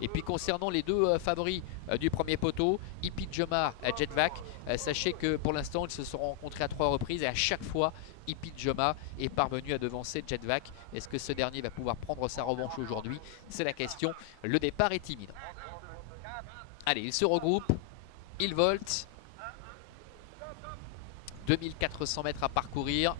Et puis concernant les deux favoris du premier poteau, Hippie Joma, Jetvac, sachez que pour l'instant ils se sont rencontrés à 3 reprises et à chaque fois Hippie Joma est parvenu à devancer Jetvac. Est-ce que ce dernier va pouvoir prendre sa revanche aujourd'hui? C'est la question. Le départ est timide. Allez, ils se regroupent, ils voltent. 2400 mètres à parcourir.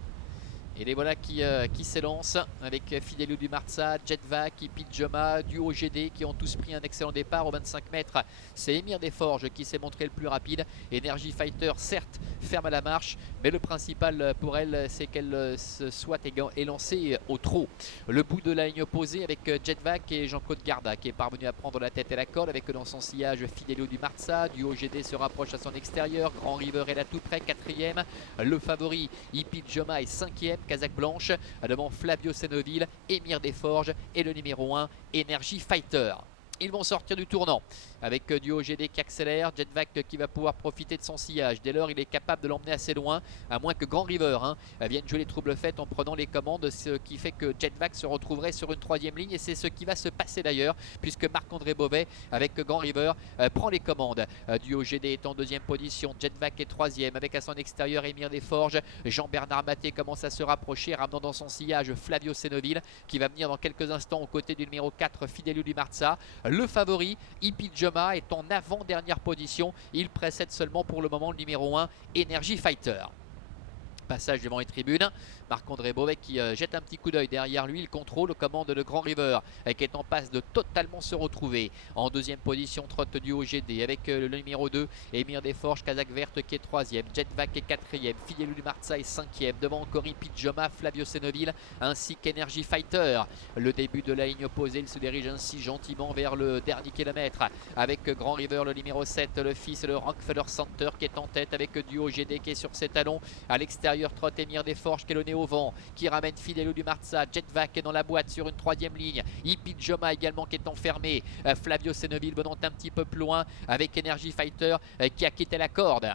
Et les voilà qui s'élancent avec Fidelio du Marza, Jetvac, Hippie Joma, Duo GD qui ont tous pris un excellent départ. Aux 25 mètres, c'est Émir Desforges qui s'est montré le plus rapide. Energy Fighter, certes, ferme à la marche, mais le principal pour elle, c'est qu'elle se soit élancée au trot. Le bout de la ligne opposée avec Jetvac et Jean-Claude Garda qui est parvenu à prendre la tête et la corde avec dans son sillage Fidelio du Marza. Duo GD se rapproche à son extérieur. Grand River est là tout près, 4e. Le favori, Hippie Joma est 5e. Casaque blanche devant Flavio Senoville, Émir Desforges et le numéro 1 Energy Fighter. Ils vont sortir du tournant avec Duo GD qui accélère, Jetvac qui va pouvoir profiter de son sillage. Dès lors, il est capable de l'emmener assez loin, à moins que Grand River vienne jouer les troubles faits en prenant les commandes, ce qui fait que Jetvac se retrouverait sur une 3e ligne. Et c'est ce qui va se passer d'ailleurs, puisque Marc-André Beauvais, avec Grand River, prend les commandes. Duo GD est en 2e position, Jetvac est 3e, avec à son extérieur Émir Desforges. Jean-Bernard Maté commence à se rapprocher, ramenant dans son sillage Flavio Senoville, qui va venir dans quelques instants aux côtés du numéro 4, Fidelio du Marza. Le favori, Hippie Joma, est en avant-dernière position. Il précède seulement pour le moment le numéro 1, Energy Fighter. Passage devant les tribunes, Marc-André Beauvais qui jette un petit coup d'œil derrière lui. Il contrôle aux commandes de Grand River qui est en passe de totalement se retrouver. En 2e position, trotte du OGD avec le numéro 2, Émir Desforges, Casaque verte qui est 3e, Jetvac est 4e, Fidelio du Marza est 5e, devant encore Hippie Joma, Flavio Senoville ainsi qu'Energy Fighter. Le début de la ligne opposée, il se dirige ainsi gentiment vers le dernier kilomètre avec Grand River, le numéro 7, le fils de Rockefeller Center qui est en tête avec du OGD qui est sur ses talons. À l'extérieur, trotte Émir Desforges qui est le nez au vent, qui ramène Fidelio du Marza. Jetvac est dans la boîte sur une 3e ligne. Hippie Joma également qui est enfermé. Flavio Senoville venant un petit peu plus loin avec Energy Fighter qui a quitté la corde.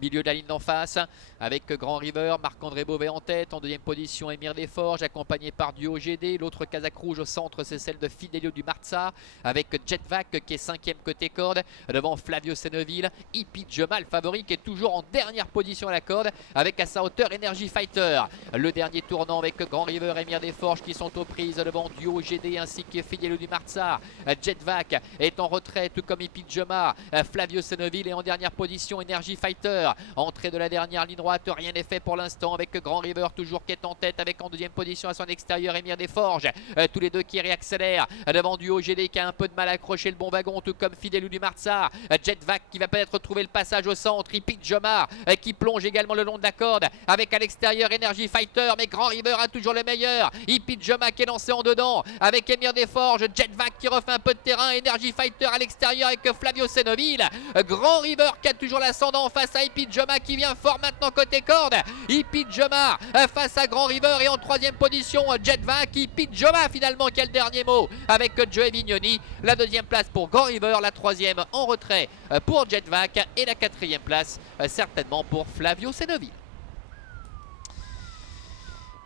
Milieu de la ligne d'en face avec Grand River, Marc-André Beauvais en tête. En 2e position, Émir Desforges accompagné par Duo GD. L'autre casaque rouge au centre, c'est celle de Fidelio du Marza avec Jetvac qui est 5e côté corde devant Flavio Senoville. Hippie Joma, le favori, qui est toujours en dernière position à la corde avec à sa hauteur Energy Fighter. Le dernier tournant avec Grand River et Émir Desforges qui sont aux prises devant Duo GD ainsi que Fidelio du Marza. Jetvac est en retrait tout comme Hippie Joma. Flavio Senoville est en dernière position, Energy Fighter. Entrée de la dernière ligne droite, rien n'est fait pour l'instant avec Grand River toujours qui est en tête avec en 2e position à son extérieur Émir Desforges. Tous les deux qui réaccélèrent devant Duo GD qui a un peu de mal à accrocher le bon wagon, tout comme Fidelio du Marza. Jetvac qui va peut-être trouver le passage au centre. Hippie Joma qui plonge également le long de la corde avec à l'extérieur Energy Fighter, mais Grand River a toujours le meilleur. Hippie Joma qui est lancé en dedans avec Émir Desforges. Jetvac qui refait un peu de terrain. Energy Fighter à l'extérieur avec Flavio Senoville. Grand River qui a toujours l'ascendant face à Hippie Joma qui vient fort maintenant côté corde. Hippie Joma face à Grand River et en 3e position Jetvac. Hippie Joma finalement qui a le dernier mot avec Joey Vignoni. La 2e place pour Grand River, la 3e en retrait pour Jetvac et la 4e place certainement pour Flavio Senoville.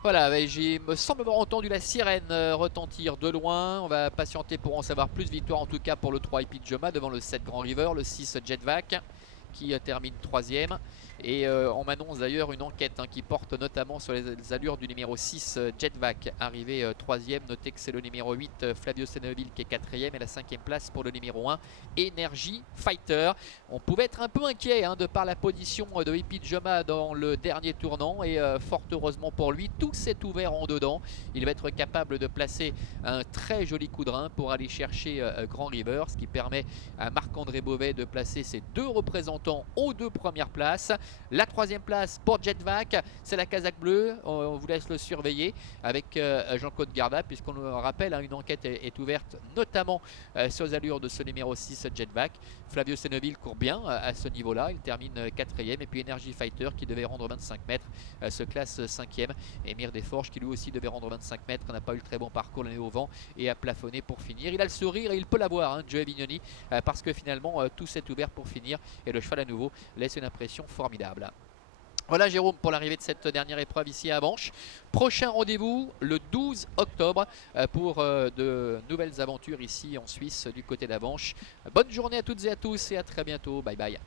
Voilà, j'ai me semble avoir entendu la sirène retentir de loin. On va patienter pour en savoir plus. Victoire en tout cas pour le 3 Hippie Joma devant le 7 Grand River, le 6 Jetvac qui termine 3e. Et on m'annonce d'ailleurs une enquête qui porte notamment sur les allures du numéro 6 Jetvac, arrivé 3e. Notez que c'est le numéro 8 Flavio Senoville qui est 4e et la 5e place pour le numéro 1 Energy Fighter. On pouvait être un peu inquiet de par la position de Hippie Joma dans le dernier tournant et fort heureusement pour lui, tout s'est ouvert en dedans. Il va être capable de placer un très joli coup de rein pour aller chercher Grand River, ce qui permet à Marc-André Beauvais de placer ses 2 représentants aux 2 premières places. La 3e place pour Jetvac, c'est la casaque bleue. On vous laisse le surveiller avec Jean-Claude Garda, puisqu'on le rappelle, une enquête est ouverte notamment sur les allures de ce numéro 6 Jetvac. Flavio Senoville court bien à ce niveau-là, il termine 4e. Et puis Energy Fighter qui devait rendre 25 mètres se classe 5e. Émir Desforges qui lui aussi devait rendre 25 mètres, n'a pas eu le très bon parcours, le nez au vent et a plafonné pour finir. Il a le sourire et il peut l'avoir, Joey Vignoni, parce que finalement tout s'est ouvert pour finir et le cheval à nouveau laisse une impression formidable. Voilà Jérôme pour l'arrivée de cette dernière épreuve ici à Avenches. Prochain rendez-vous le 12 octobre pour de nouvelles aventures ici en Suisse du côté d'Avenches. Bonne journée à toutes et à tous et à très bientôt. Bye bye.